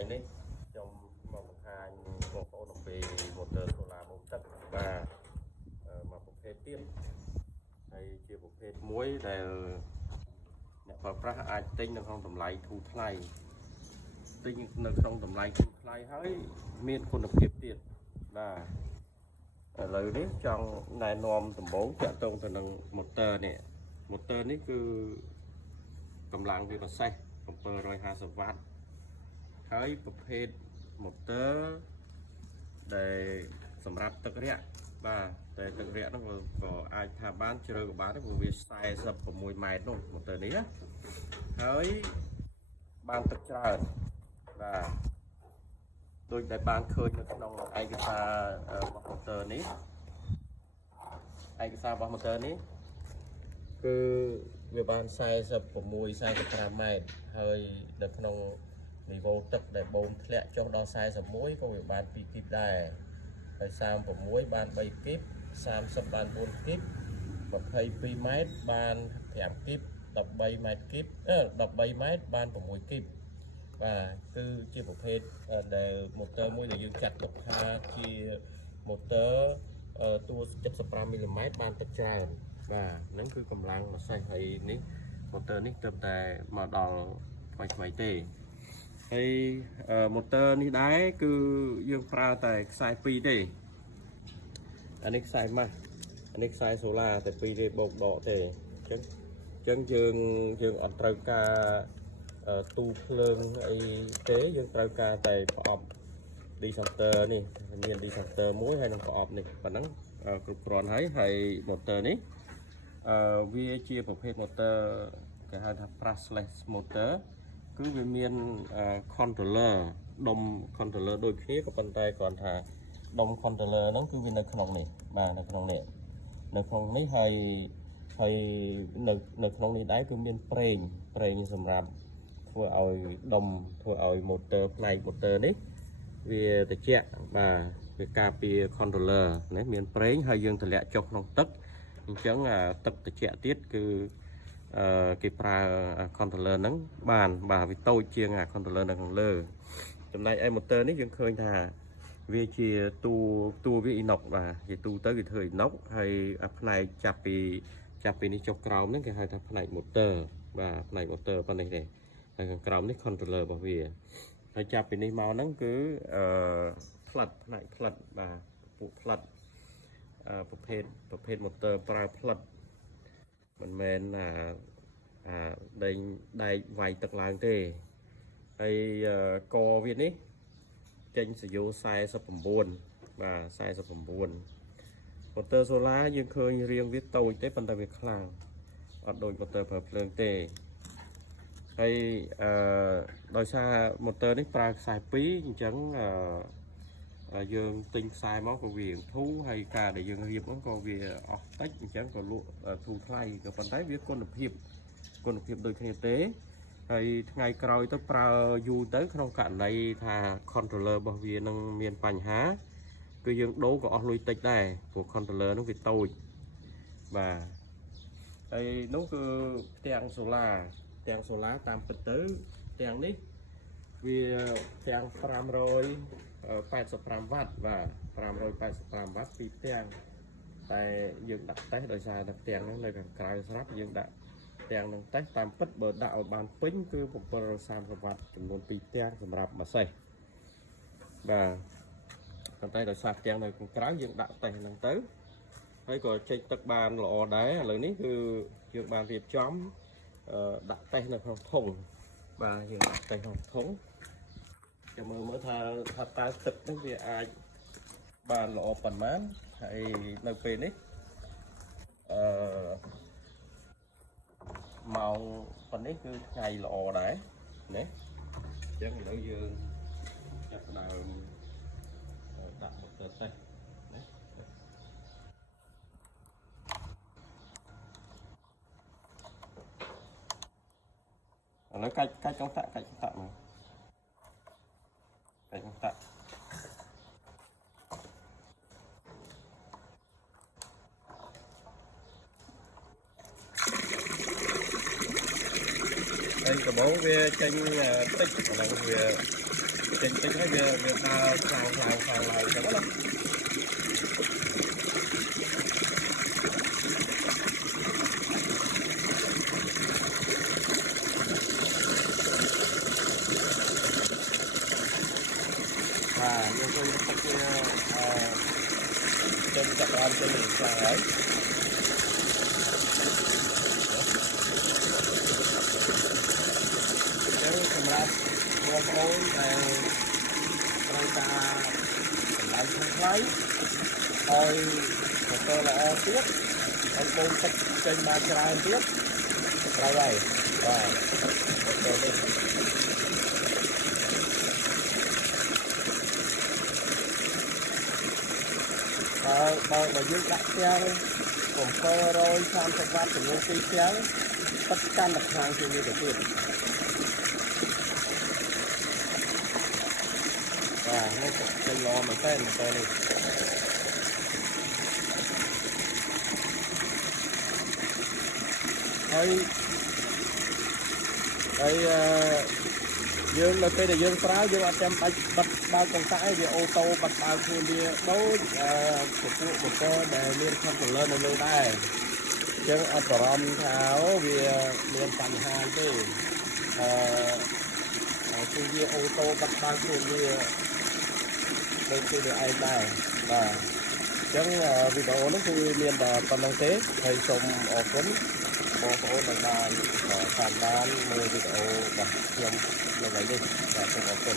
ngày nay trong một hai một ô đồng về motor solar một tất và mà một phê tiếp hay chia một phê muối để và pra ai tinh được không tầm lại thu thay tinh được không tầm lại thu thay hơi miền con được kịp tiền và lời đấy trong này nòm tầm 4 chạm tông từ motor này motor này cứ cầm lặng vì nó say motor rồi 20W ហើយប្រភេទ motor ដែលសម្រាប់ទឹករាក់បាទតែទឹករាក់នោះក៏អាចថាបានជ្រៅក៏បានដែរព្រោះវា46 ម៉ែត្រនោះ motor នេះណាហើយបានទឹកច្រើនបាទដូចដែលបានឃើញនៅក្នុងឯកសាររបស់ motor នេះឯកសាររបស់ motor នេះគឺវាបាន46 45 ម៉ែត្រហើយនៅក្នុងនីវ៉ូទឹកដែលបូមធ្លាក់ចុះដល់41ក៏វាបាន2គីបដែរហើយ36បាន3គីប30បាន4គីប22ម៉ែត្របាន5គីប13ម៉ែត្រគីប13ម៉ែត្របាន6គីបបាទគឺជាប្រភេទដែល motor មួយដែលយើងចាត់ទុកថាជា motor តួ75 មីលីម៉ែត្របានទឹកច្រើនបាទហ្នឹងគឺកម្លាំងម្សេះហើយនេះ motor នេះទើបតែមកដល់ថ្មីទេហើយ motor នេះដែរគឺយើងប្រើតែខ្សែ2ទេអានេះខ្សែម៉ាស់អានេះខ្សែសូឡាតែ2ទេបូកដកទេអញ្ចឹងយើងអត់ត្រូវការទូភ្លើងអីទេយើងត្រូវការតែប្រអប់ dispenser នេះមាន dispenser មួយហើយនឹងប្រអប់នេះប៉ុណ្ណឹងគ្រប់គ្រាន់ហើយ motor នេះវាជាប្រភេទ motor គេហៅថា brushless motor គឺវាមាន controller ដុំ controller ដូចគ្នាក៏ប៉ុន្តែគ្រាន់ថាដុំ controller ហ្នឹងគឺវានៅក្នុងនេះបាទនៅក្នុងនេះហើយនៅក្នុងនេះដែរគឺមានប្រេងសម្រាប់ធ្វើឲ្យដុំធ្វើឲ្យ motor ផ្នែក motor នេះវាត្រជាក់បាទវាការពារ controller ណាមានប្រេងហើយយើងតម្លាក់ចុះក្នុងទឹកអញ្ចឹងទឹកត្រជាក់ទៀតគឺគេប្រើ controller ហ្នឹងបានបាទវាតូចជាង controller នៅខាងលើចំណែកឯ motor នេះយើងឃើញថាវាជាតួវា inox បាទជាទូទៅគេធ្វើ inox ហើយផ្នែកចាប់ពីនេះចុះក្រោមហ្នឹងគេហៅថាផ្នែក motor បាទផ្នែក motor ប៉ុណ្ណេះទេហើយខាងក្រោមនេះ controller របស់វាហើយចាប់ពីនេះមកហ្នឹងគឺផ្លិតផ្នែកផ្លិតបាទពួកផ្លិតប្រភេទ motor ប្រើផ្លិតមិនមែនដែកវាយទឹកឡើងទេហើយកវានេះចេញសយោ49បាទ49 motor solar យើងឃើញរាងវាតូចទេប៉ុន្តែវាខ្លាំងអត់ដូច motor ប្រើភ្លើងទេហើយដោយសារ motor នេះប្រើខ្សែ2អញ្ចឹងយើងទិញខ្សែមកក៏វាធូរហើយការដែលយើងរៀបហ្នឹងក៏វាអស់តិចអញ្ចឹងក៏លក់ធូរថ្លៃក៏ប៉ុន្តែវាគុណភាពដូចគ្នាទេហើយថ្ងៃក្រោយទៅប្រើយូរទៅក្នុងករណីថា controller របស់វានឹងមានបញ្ហាគឺយើងដូរក៏អស់លុយតិចដែរព្រោះ controller នោះវាតូចបាទហើយនោះគឺផ្ទាំងសូឡាតាមពិតទៅផ្ទាំងនេះវាផ្ទាំង585 វ៉ាត់បាទ585 វ៉ាត់ពីផ្ទាំងតែយើងដាក់តេស្តដោយសារតែផ្ទាំងហ្នឹងនៅខាងក្រៅស្រាប់យើងដាក់ផ្ទាំងហ្នឹងតេស្តតាមពិតបើដាក់ឲ្យបានពេញគឺ730 វ៉ាត់ចំនួន2ផ្ទាំងសម្រាប់ម៉ាសេះបាទប៉ុន្តែដោយសារផ្ទាំងនៅខាងក្រៅយើងដាក់តេស្តហ្នឹងទៅហើយក៏ចេញទឹកបានល្អដែរឥឡូវនេះគឺយើងបានរៀបចំដាក់តេស្តនៅក្នុងធុងបាទយើងដាក់តេស្តក្នុងធុងចាំមើលថាតើទឹកនេះវាអាចបានល្អប៉ុន្មានហើយនៅពេលនេះម៉ោងប៉ុណ្នេះគឺថ្ងៃល្អដែរណាអញ្ចឹងឥឡូវយើងចាប់ផ្ដើមដាក់មកទៅតេស្តណាឥឡូវកាច់ចុងតាក់មកកាច់ចុងតាក់ហើយដំបូងវាចេញតិចឥឡូវវា ចេញឲ្យវាដើរខ្លាំងឡើងអញ្ចឹងណាយើងឃើញទឹកវាចេញចាប់បានចេញខ្លាំងហើយសម្រាប់បងប្អូនដែលត្រូវការសម្រាប់ថ្លៃឲ្យទៅល្អទៀតឲ្យបូមទឹកចេញបានច្រើនទៀតត្រូវហើយបាទទៅនេះបើយើងដាក់ផ្ទាំង730 វ៉ាត់ចំនួន2ផ្ទាំងទឹកកាន់តែខ្លាំងជាងនេះទៅទៀតបាទនេះចេញល្អមែនតើនេះហើយយើងនៅពេលដែលយើងប្រើយើងអត់ចាំបាច់បិទបើកកង្កែវាអូតូបិទបើកខ្លួនវាដូចពពួកបកដែលមានខំកលើនៅលើដែរអញ្ចឹងអត់បារម្ភថាវាមានបញ្ហាទេគឺវាអូតូបិទបើកខ្លួនវាដូចជាវាឯងដែរបាទអញ្ចឹងវីដេអូនេះគឺមានតែប៉ុណ្្នឹងទេហើយសូមអរគុណបងប្អូនដែលបានតាមដានមើលវីដេអូរបស់ខ្ញុំនៅថ្ងៃនេះបាទសូមអរគុណ